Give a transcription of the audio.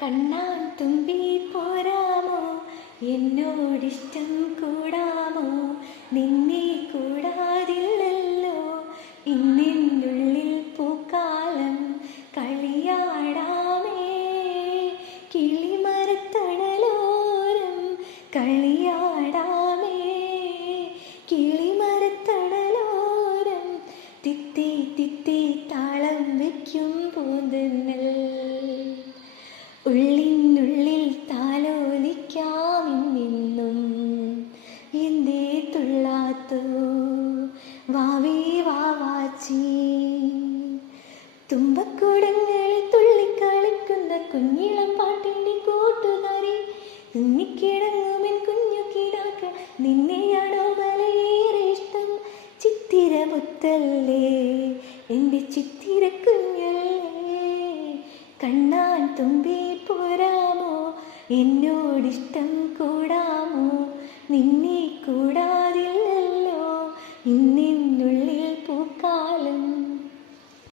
കണ്ണാൻ തുമ്പി പോരാമോ, എന്നോടിഷ്ടം കൂടാമോ, നിന്നെ കൂടാതില്ലല്ലോ ഇന്നിനുള്ളിൽ പൂക്കാലം. കളിയാടാമേ കിളിമരത്തണലോരം, കളിയാടാമേ കിളിമരത്തണലോരം. തിത്തി തിത്തി താളം വയ്ക്കും പൂന്തന്നൽ, ഉള്ളിനുള്ളിൽ താലോലിക്കാമിന്നും എന്തേ തുള്ളാത്തോ വാവേ വാവാച്ചി. തുമ്പക്കുടങ്ങളിൽ തുള്ളിക്കളിക്കുന്ന കുഞ്ഞിളം പാട്ടിൻ്റെ കൂട്ടുകാരി, കുഞ്ഞിക്കിടങ്ങുമെൻ കുഞ്ഞു കിടാക്കൾ, നിന്നെയാണോ മലയേറെ ഇഷ്ടം. ചിത്തിരമുത്തല്ലേ എൻ്റെ ചിത്തിര കുഞ്ഞല്ലേ, കണ്ണാൻ തുമ്പി പോരാമോ, എന്നോടിഷ്ടം കൂടാമോ, നിന്നെ കൂടാതില്ലല്ലോ ഇന്നേ